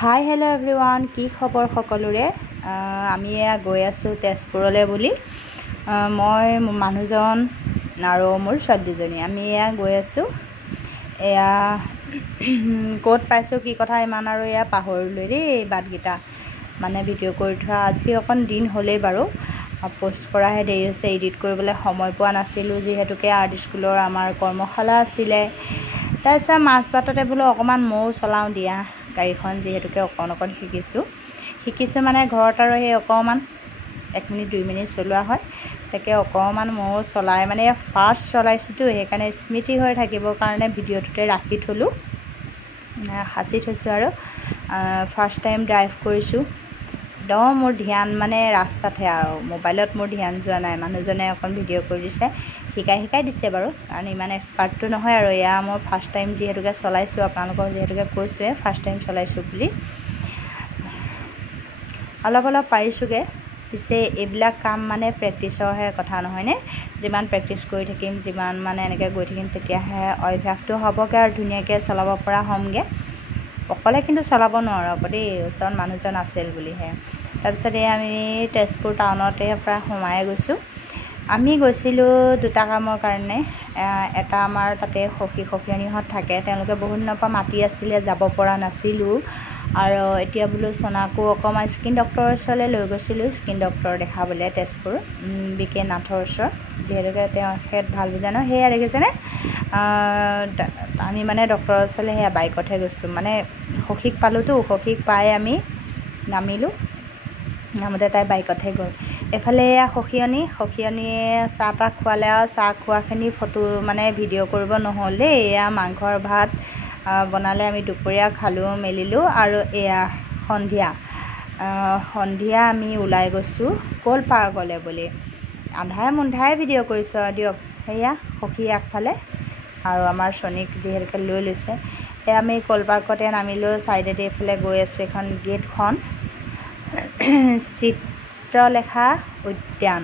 Hi hello' everyone, কি খবৰ সকলোৰে। আমি এয়া গৈ আছোঁ তেজপুৰলৈ বুলি। মই মানুহজন আৰু মোৰ ছোৱালীজনী আমি এয়া গৈ আছোঁ। এয়া ক'ত পাইছোঁ কি কথা ইমান আৰু এয়া পাহৰিলোঁ দেই। এই বাটকেইটা মানে ভিডিঅ' কৰি থোৱা আজি অকণ দিন হ'লেই বাৰু, পষ্ট কৰাহে দেৰি হৈছে। এডিট কৰিবলৈ সময় পোৱা নাছিলোঁ যিহেতুকে আৰ্ট স্কুলৰ আমাৰ কৰ্মশালা আছিলে। তাৰপিছত মাজবাটতে বোলো অকণমান ময়ো চলাওঁ দিয়া গাড়ীখন, যিহেতুকে অকণ শিকিছোঁ মানে ঘৰত আৰু সেই অকণমান 1 মিনিট 2 মিনিট চলোৱা হয়, তাকে অকণমান ময়ো চলাই মানে ফাৰ্ষ্ট চলাইছোঁতো, সেইকাৰণে স্মৃতি হৈ থাকিবৰ কাৰণে ভিডিঅ'টোতে ৰাখি থ'লোঁ, সাঁচি থৈছোঁ। আৰু ফাৰ্ষ্ট টাইম ড্ৰাইভ কৰিছোঁ, একদম মোৰ ধ্যান মানে ৰাস্তাতহে আৰু মোবাইলত মোৰ ধ্যান যোৱা নাই। মানুহজনে অকণ ভিডিঅ' কৰি দিছে, শিকাই দিছে বাৰু, কাৰণ ইমান এক্সপাৰ্টটো নহয় আৰু। এয়া মই ফাৰ্ষ্ট টাইম যিহেতুকে চলাইছোঁ, আপোনালোকক যিহেতুকে কৈছোঁৱে ফাৰ্ষ্ট টাইম চলাইছোঁ বুলি। অলপ পাৰিছোঁগৈ, পিছে এইবিলাক কাম মানে প্ৰেক্টিচৰহে কথা নহয়নে। যিমান প্ৰেক্টিচ কৰি থাকিম, যিমান মানে এনেকৈ গৈ থাকিম, তেতিয়াহে অভ্যাসটো হ'বগৈ আৰু ধুনীয়াকৈ চলাব পৰা হ'মগৈ। অকলে কিন্তু চলাব নোৱাৰোঁ আকৌ দেই, ওচৰত মানুহজন আছিল বুলিহে। তাৰপিছত এই আমি তেজপুৰ টাউনতে প্ৰায় সোমাই গৈছোঁ। আমি গৈছিলোঁ 2টা কামৰ কাৰণে। এটা আমাৰ তাতে সখীয়নীহঁত থাকে, তেওঁলোকে বহুত দিনৰ পৰা মাতি আছিলে, যাব পৰা নাছিলোঁ। আৰু এতিয়া বোলো সোণাকো অকণমান স্কিন ডক্টৰৰ ওচৰলৈ লৈ গৈছিলোঁ, স্কিন ডক্টৰ দেখাবলৈ তেজপুৰ BK নাথৰ ওচৰত, যিহেতুকে তেওঁ তেখেত ভাল বুজা ন। সেয়া দেখিছেনে, আমি মানে ডক্টৰৰ ওচৰলৈ সেয়া বাইকতহে গৈছোঁ। মানে সখীক পালোঁতো, সখীক পাই আমি নামিলোঁ, নামোতে তাই বাইকতহে গ'ল। এফালে এয়া সখীয়নীয়ে চাহ তাহ খোৱালে, আৰু চাহ খোৱাখিনি ফটো মানে ভিডিঅ' কৰিব নহ'ল দেই। এয়া মাংসৰ ভাত বনালে, আমি দুপৰীয়া খালোঁ মেলিলোঁ। আৰু এয়া সন্ধিয়া আমি ওলাই গৈছোঁ ক'ল পাৰ্কলৈ বুলি। আন্ধাৰে মুন্ধাৰে ভিডিঅ' কৰিছোঁ আৰু দিয়ক। সেয়া সখী আগফালে আৰু আমাৰ চনীক যিহেতুকে লৈ লৈছে। সেয়া আমি ক'ল পাৰ্কতে নামিলোঁ, ছাইডেদি এইফালে গৈ আছোঁ। এখন গেটখন চিত্ৰলেখা উদ্যান,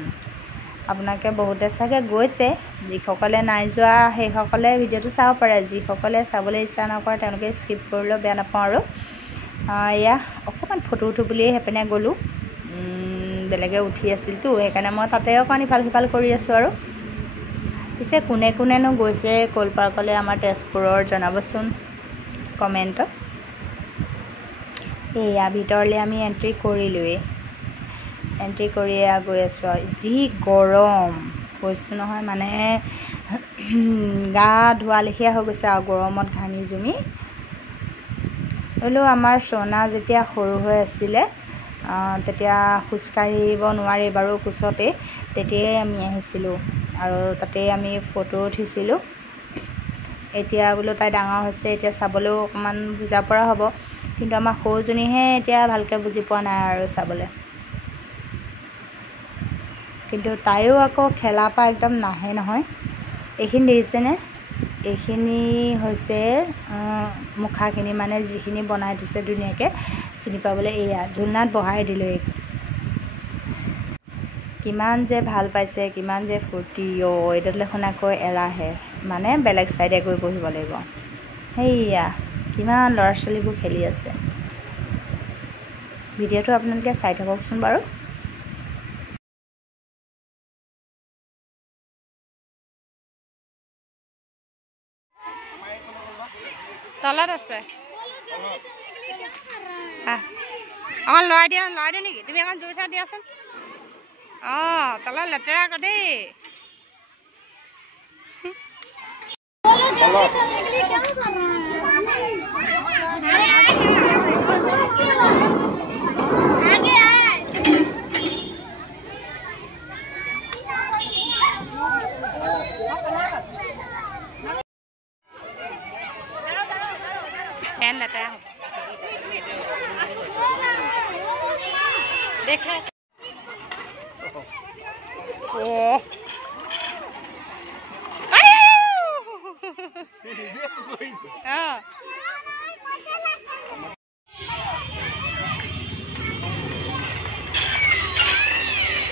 আপোনালোকে বহুতে চাগে গৈছে, যিসকলে নাই যোৱা সেইসকলে ভিডিঅ'টো চাব পাৰে, যিসকলে চাবলৈ ইচ্ছা নকৰে তেওঁলোকে স্কিপ কৰিলেও বেয়া নাপাওঁ আৰু। এয়া অকণমান ফটো উঠো বুলিয়ে সেইপিনে গ'লোঁ, বেলেগে উঠি আছিলতো, সেইকাৰণে মই তাতে অকণ ইফাল সিফাল কৰি আছোঁ আৰু। পিছে কোনেনো গৈছে ক'ল পাৰ্কলৈ আমাৰ তেজপুৰৰ জনাবচোন কমেণ্টত। এয়া ভিতৰলৈ আমি এণ্ট্ৰি কৰিলোঁৱেই, এণ্ট্ৰি কৰি গৈ আছোঁ আৰু। যি গৰম কৈছোঁ নহয়, মানে গা ধোৱা লেখীয়া হৈ গৈছে আৰু গৰমত ঘামি জুমি। হ'লেও আমাৰ সোণা যেতিয়া সৰু হৈ আছিলে, তেতিয়া খোজকাঢ়িব নোৱাৰি বাৰু কোচতেই, তেতিয়াই আমি আহিছিলোঁ আৰু তাতেই আমি ফটো উঠিছিলোঁ। এতিয়া বোলো তাই ডাঙৰ হৈছে, এতিয়া চাবলৈও অকণমান বুজা পৰা হ'ব, কিন্তু আমাৰ সৰুজনীহে এতিয়া ভালকৈ বুজি পোৱা নাই আৰু চাবলৈ। কিন্তু তাইও আকৌ খেলাৰ পৰা একদম নাহে নহয়। এইখিনি দেখিছেনে, এইখিনি হৈছে মুখাখিনি, মানে যিখিনি বনাই থৈছে ধুনীয়াকৈ চিনি পাবলৈ। এয়া ঝুলনাত বহাই দিলোঁ। কিমান যে ভাল পাইছে, কিমান যে ফূৰ্তি। এইটোত দেখোন আকৌ এলাহে, মানে বেলেগ ছাইডে গৈ বহিব লাগিব। সেয়া কিমান ল'ৰা ছোৱালীবোৰ খেলি আছে। ভিডিঅ'টো আপোনালোকে চাই থাককচোন বাৰু। তলত আছে, অকণ লৰাই দিয়া নেকি তুমি, অকণ জোৰ চাই দিয়াচোন। তলত লেতেৰা আকৌ দেই। ফেন লেতেৰা হ'ব দেখা।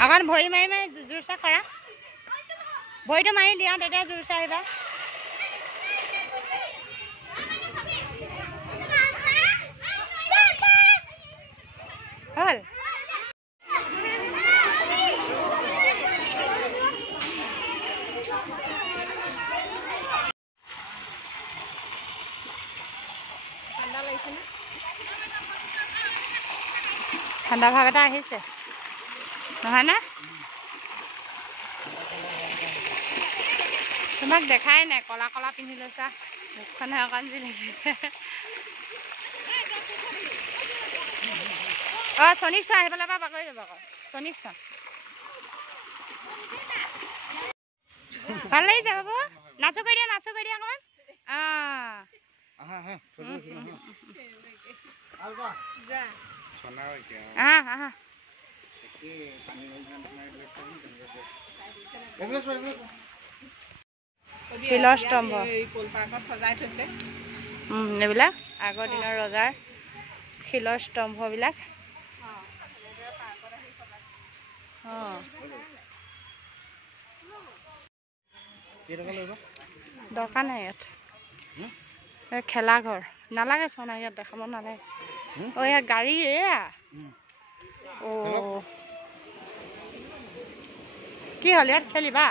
অকণ ভৰি মাৰি জোৰচে কৰা, ভৰিটো মাৰি দিয়া, তেতিয়া জোৰচে আহিবা। ঠাণ্ডা ভাৱ এটা আহিছে নহয় নে? তোমাক দেখাই নাই, কলা কলা পিন্ধি লৈছা, মুখখনহে অকণ যি লাগিছে। অঁ চনিক চোৱা, সেইফালৰ পৰা বাগৰি যাব আকৌ। চনিক চোৱা, ভাল লাগিছে বাবু। নাচো কৰি দিয়া, নাচো কৰি দিয়া অকণমান। শিলৰ স্তম্ভ এইবিলাক আগৰ দিনৰ ৰজাৰ শিলৰ স্তম্ভবিলাক। দৰকাৰ নাই ইয়াত, খেলা ঘৰ নালাগে চোন, ইয়াত দেখাব নালাগে। অঁ ইয়াত গাড়ী এয়া। অঁ কি হ'ল ইয়াত খেলিবা?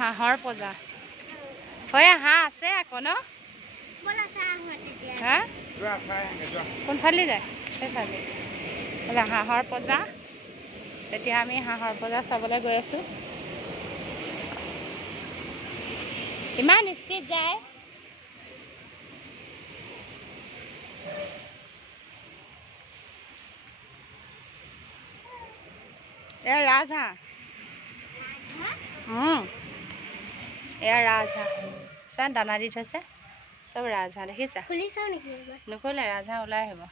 হাঁহৰ পজা হয়, হাঁহ আছে আকৌ ন? হা কোনফালে যায় সেইফালে বোলে হাঁহৰ পজা। তেতিয়া আমি হাঁহৰ পজা চাবলৈ গৈ আছো। ইমান স্পীড যায়। এয়া ৰাজহাঁহ, এয়া ৰাজহাঁহ চোৱা, দানা দি থৈছে চব ৰাজহাঁহ। দেখিছা? নুখুলে, ৰাজহাঁহ ওলাই আহিব।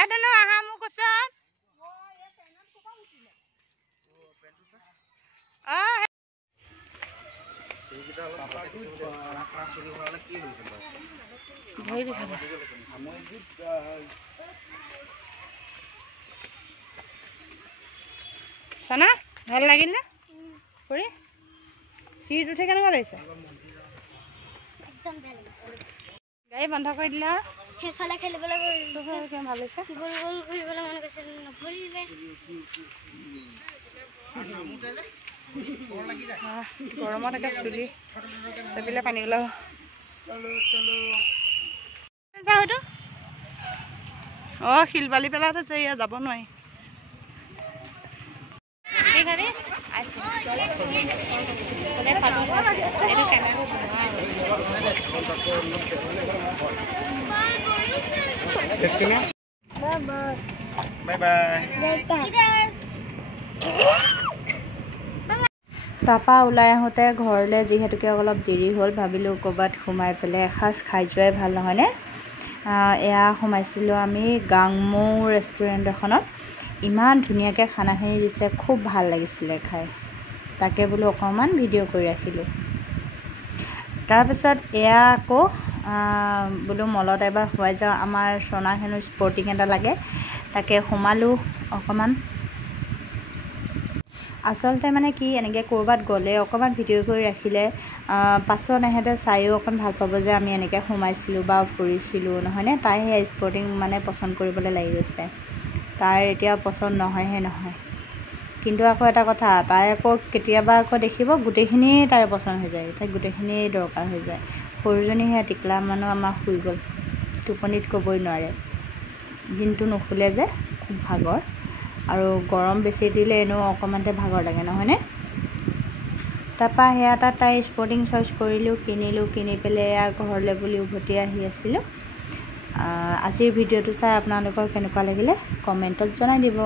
এনো আহা মোৰ কোচত। চনা ভাল লাগিল নে ফুৰি? চিৰিত উঠি কেনেকুৱা লাগিছে? গাড়ী বন্ধ কৰি দিলে সেইফালে খেলিবলৈ ভাল হৈছে। গৰমত একে চুলি চবিলে পানী ওলাব। হয়তো অঁ শিল বালি পেলাই থৈছে, ইয়াত যাব নোৱাৰি। তাৰপৰা ওলাই আহোঁতে ঘৰলৈ যিহেতুকে অলপ দেৰি হ'ল, ভাবিলোঁ ক'ৰবাত সোমাই পেলাই এসাঁজ খাই যোৱাই ভাল নহয়নে? এয়া সোমাইছিলোঁ আমি গাংমৌ ৰেষ্টুৰেণ্ট এখনত। ইমান ধুনীয়াকৈ খানাখিনি দিছে, খুব ভাল লাগিছিলে খাই। তাকে বোলো অকণমান ভিডিঅ' কৰি ৰাখিলোঁ। তাৰপিছত এয়া আকৌ বোলো মলত এবাৰ সোমাই যাওঁ, আমাৰ চনা হেনো স্পৰ্টিং এটা লাগে, তাকে সোমালোঁ অকণমান। আচলতে মানে কি, এনেকৈ ক'ৰবাত গ'লে অকণমান ভিডিঅ' কৰি ৰাখিলে পাছত এহেঁতে চায়ো অকণ ভাল পাব যে আমি এনেকৈ সোমাইছিলোঁ বা ফুৰিছিলোঁ, নহয়নে? তাই সেই স্পৰ্টিং মানে পচন্দ কৰিবলৈ লাগি গৈছে। তাইৰ এতিয়া পচন্দ নহয়হে নহয়। কিন্তু আকৌ এটা কথা, তাই আকৌ কেতিয়াবা আকৌ দেখিব গোটেইখিনি তাইৰ পচন্দ হৈ যায়, তাইক গোটেইখিনি দৰকাৰ হৈ যায়। সৰুজনী সেয়া টিকলা মানুহ আমাৰ শুই গ'ল, টোপনিত ক'বই নোৱাৰে। দিনটো নুশুলে যে, খুব ভাগৰ, আৰু গৰম বেছি দিলে এনেও অকণমানতে ভাগৰ লাগে নহয়নে? তাৰপৰা সেয়া তাত তাই স্পৰ্টিং চইচ কৰিলোঁ, কিনিলোঁ, কিনি পেলাই এয়া ঘৰলৈ বুলি উভতি আহি আছিলোঁ। আজিৰ ভিডিঅ'টো চাই আপোনালোকৰ কেনেকুৱা লাগিলে কমেণ্টত জনাই দিব।